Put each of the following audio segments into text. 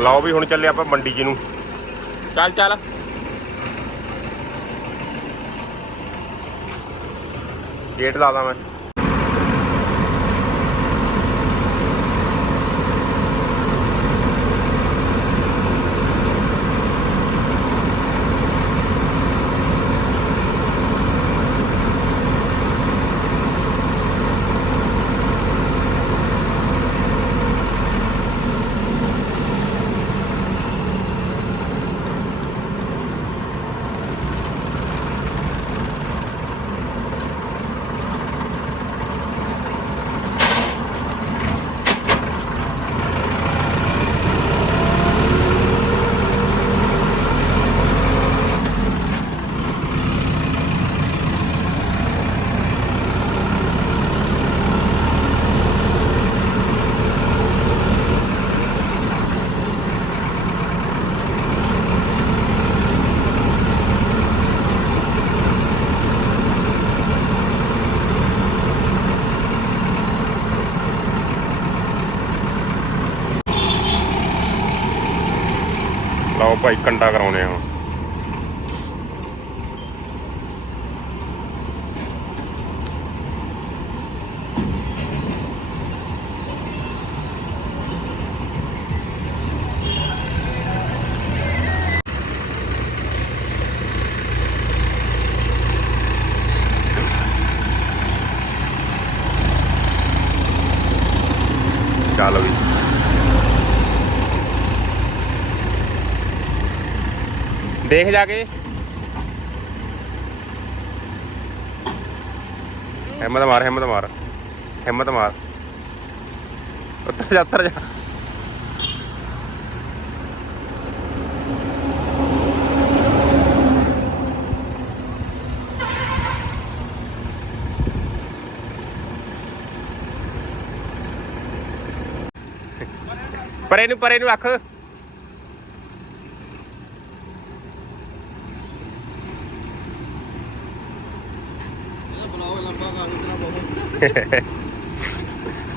ਲਓ ਵੀ ਹੁਣ ਚੱਲੇ ਆਪਾਂ ਮੰਡੀ ਜੀ ਨੂੰ। ਚੱਲ ਚੱਲ ਗੇਟ ਲਾ ਮੈਂ। ਲਓ ਭਾਈ ਕੰਡਾ ਕਰਾਉਣੇ ਆ। ਚੱਲ ਵੀ ਦੇਖ ਜਾ ਕੇ। ਹਿੰਮਤ ਮਾਰ ਹਿੰਮਤ ਮਾਰ ਹਿੰਮਤ ਮਾਰ। ਉੱਤਰ ਜਾ ਉੱਤਰ ਜਾ। ਪਰੇ ਨੂੰ ਰੱਖ।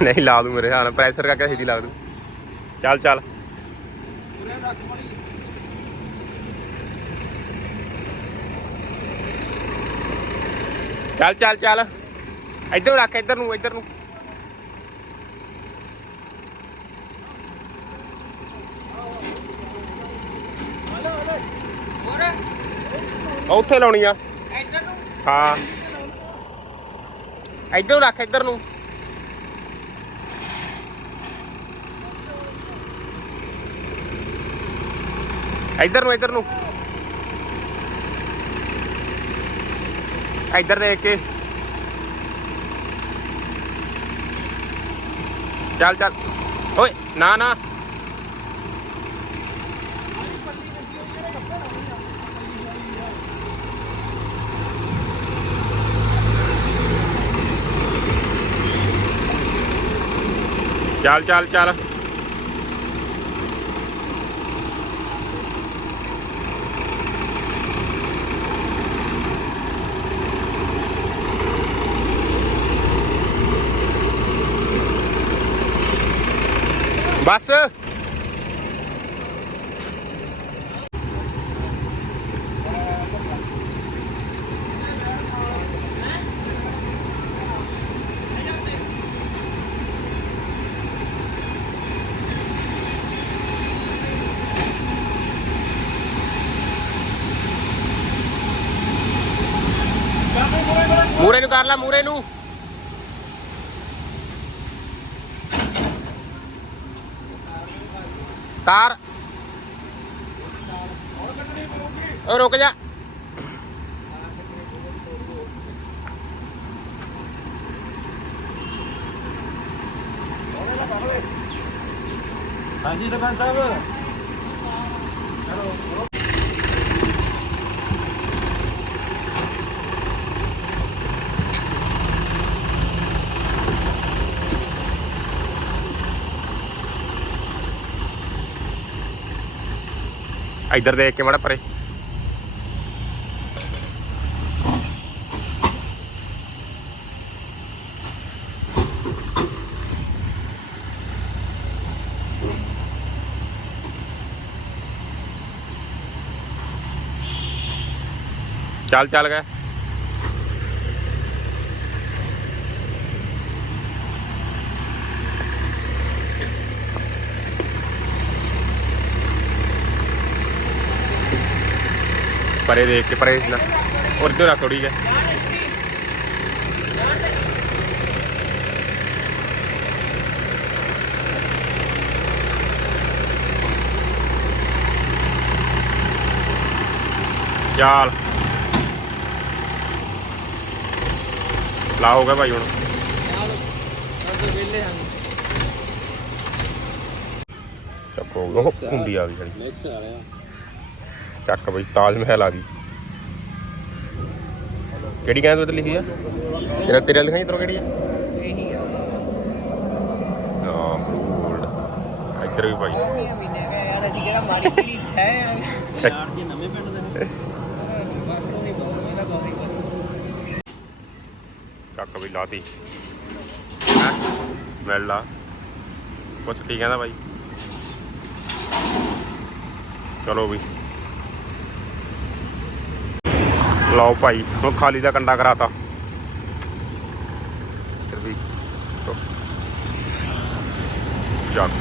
नहीं ला दूं मेरे ख्याल प्रेशर का क्या सीधी ला दूं। चल चल चल चल चल इधर रख इधर नूं इधर नूं। उत्थे लाउणी आ। हाँ इधर रख इधर नूं। इधर नूं इधर नूं इधर देख के। चल चल ओए ना ना चल चल चल। बस मूरे नूं कर ला मूरे नूं। तार ओ रुक जा। हाँ जी सरपंच साहब हेलो। इधर देख के बड़ा परे। ਚੱਲ ਚੱਲ ਗਏ। ਪਰੇ ਦੇਖ ਕੇ ਪਰੇ ਨਾ ਉਰਦੂ ਰੱਖ ਥੋੜੀ ਜਿਹੀ। ਚੱਲ ਲਾ ਹੋ ਗਿਆ ਭਾਈ ਹੁਣ। ਚੱਕ ਹੋ ਗਿਆ ਹੁੰਦੀ ਆ ਗਈ ਸਾਡੀ। ਚੱਕ ਬਈ ਤਾਜ ਮਹਿਲ ਆ ਗਈ। ਕਿਹੜੀ ਕਹਿੰਦੇ ਤੂੰ ਤੇ ਲਿਖੀ ਆ? ਤੇਰੇ ਲਿਖਾਈ ਤਰੋ ਕਿਹੜੀ ਆ? ਹਾਂ ਬਰੂਡ ਇੱਧਰ ਵੀ ਭਾਈ। ਚੱਕ ਵੀ ਲਾਤੀ ਮਿਲ ਲਾ ਕੁਛ ਕੀ ਕਹਿੰਦਾ ਭਾਈ। ਚਲੋ ਵੀ ਲਓ ਭਾਈ ਹੁਣ ਖਾਲੀ ਦਾ ਕੰਡਾ ਕਰਾਤਾ। ਫਿਰ ਵੀ ਚੱਕ